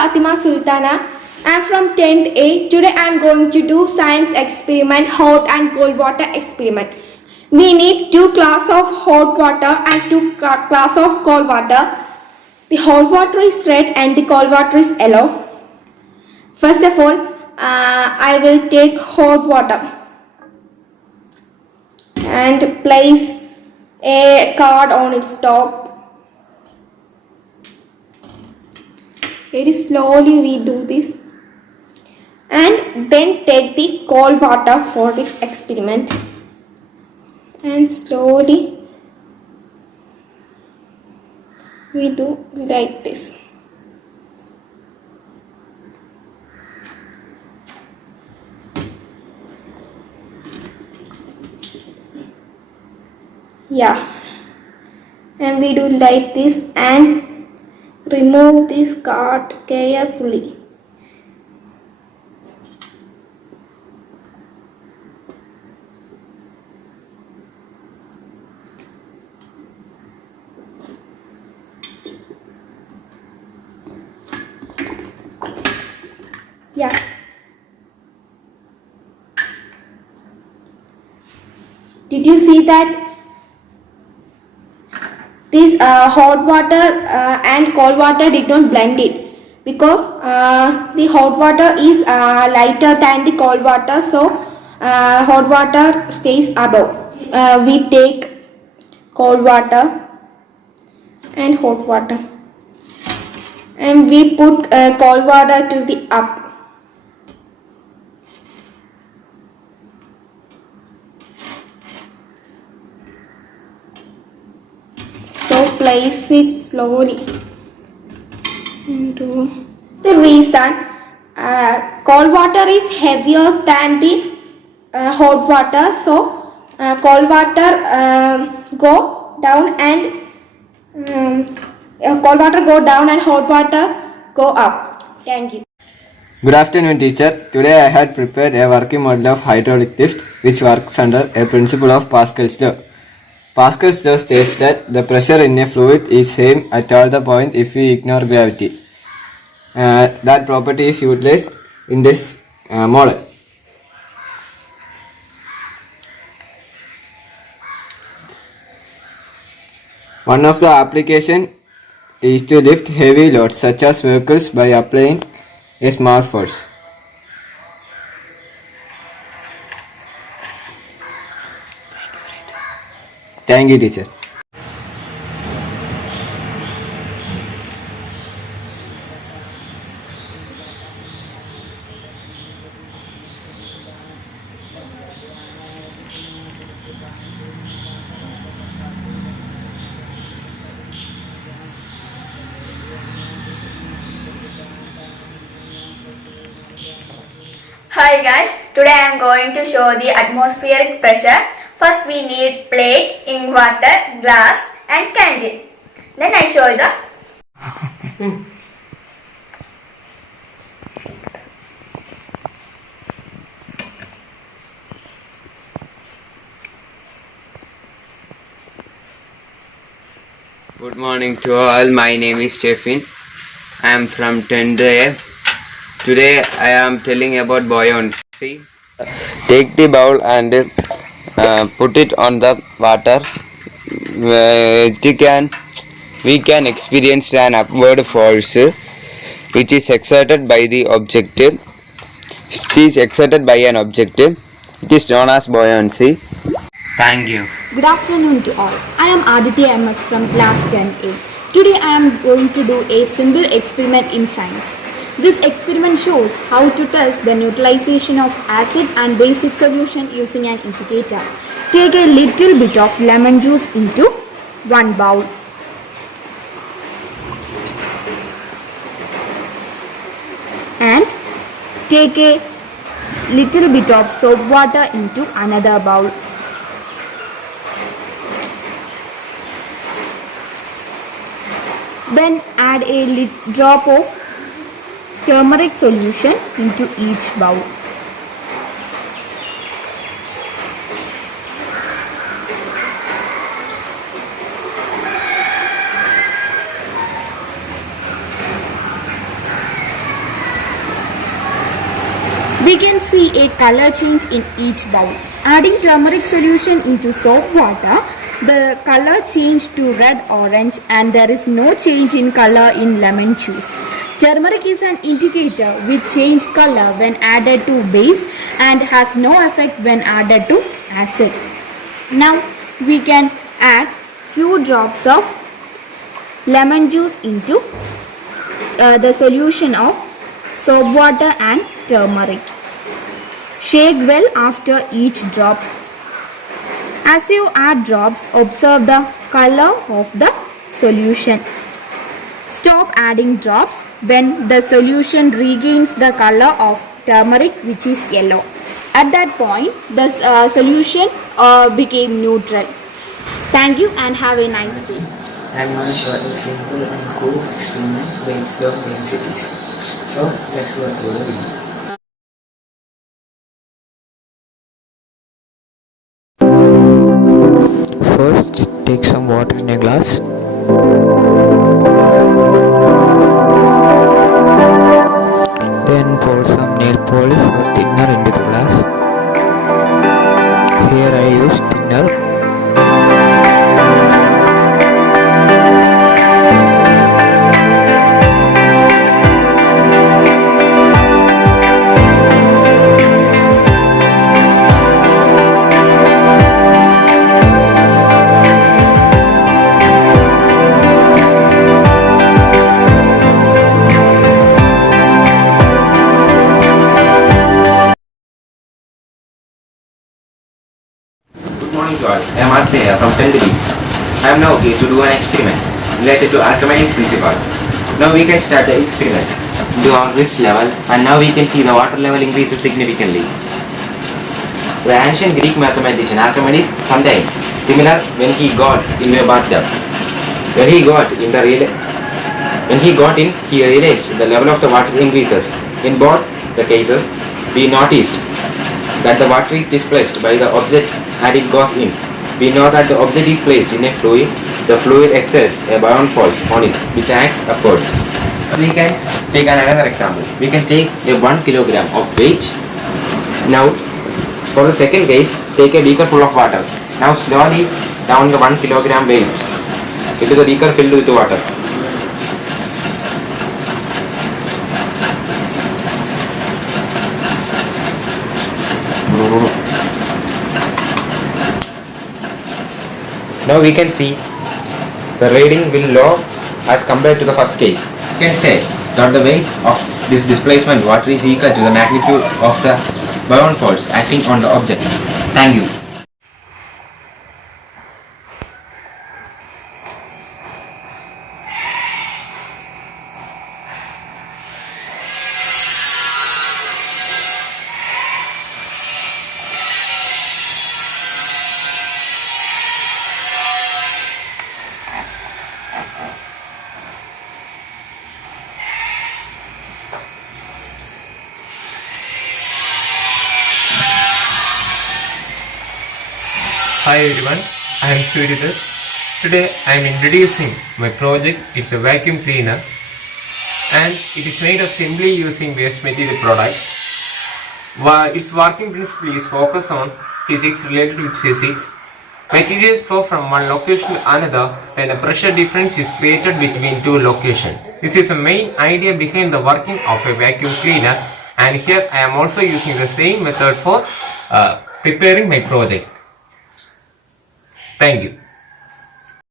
Fatima Sultana. I am from 10th A. Today I am going to do science experiment, hot and cold water experiment. We need 2 glass of hot water and 2 glass of cold water. The hot water is red and the cold water is yellow. First of all, I will take hot water and place a card on its top. Very slowly we do this, and then take the cold water for this experiment, and slowly we do like this. Yeah, and we do like this and remove this card carefully. Yeah. Did you see that? This hot water and cold water did not blend it, because the hot water is lighter than the cold water, so hot water stays above. We take cold water and hot water, and we put cold water to the up. So place it slowly into the reason cold water is heavier than the hot water, so cold water go down and hot water go up. Thank you. Good afternoon, teacher. Today I had prepared a working model of hydraulic lift which works under a principle of Pascal's law. Pascal's law states that the pressure in a fluid is same at all the points if we ignore gravity. That property is utilized in this model. One of the applications is to lift heavy loads such as vehicles by applying a small force. Thank you, teacher. Hi guys, today I am going to show the atmospheric pressure. First we need plate, ink water, glass and candle. Then I show you the Good morning to all. My name is Stephen. I am from 10th A. Today I am telling about buoyancy. Take the bowl and put it on the water. We can experience an upward force which is exerted by the objective. It is exerted by an objective. It is known as buoyancy. Thank you. Good afternoon to all. I am Aditya MS from class 10A. Today I am going to do a simple experiment in science. This experiment shows how to test the neutralization of acid and basic solution using an indicator. Take a little bit of lemon juice into one bowl. And take a little bit of soap water into another bowl. Then add a drop of turmeric solution into each bowl. We can see a color change in each bowl. Adding turmeric solution into soap water, the color changed to red-orange and there is no change in color in lemon juice. Turmeric is an indicator which change color when added to base and has no effect when added to acid. Now we can add few drops of lemon juice into the solution of soap water and turmeric. Shake well after each drop. As you add drops, observe the color of the solution. Stop adding drops when the solution regains the color of turmeric, which is yellow. At that point, the solution became neutral. Thank you and have a nice day. I am going to show a simple and cool experiment based on densities. So let's go through the video. First, take some water in a glass. Then pour some nail polish or thinner into the glass. Here I use thinner. Good morning to all. I am Aditya from 10th D. I am now here to do an experiment related to Archimedes principle. Now we can start the experiment. Do on wrist level, and now we can see the water level increases significantly. The ancient Greek mathematician Archimedes sometime similar when he got into a bathtub. When he got in, he realized the level of the water increases. In both the cases, we noticed that the water is displaced by the object and it goes in. We know that the object is placed in a fluid. The fluid exerts a buoyant force on it, which acts upwards. We can take another example. We can take a 1 kilogram of weight. Now, for the second case, take a beaker full of water. Now slowly down the 1 kilogram weight into the beaker filled with water. Now we can see the reading will low as compared to the first case. You can say that the weight of this displacement water is equal to the magnitude of the buoyant force acting on the object. Thank you. Hi everyone, I am Suryadas. Today I am introducing my project. It's a vacuum cleaner and it is made of simply using waste material products. Its working principle is focus on physics related with physics. Materials flow from one location to another when a pressure difference is created between two locations. This is the main idea behind the working of a vacuum cleaner, and here I am also using the same method for preparing my project. Thank you.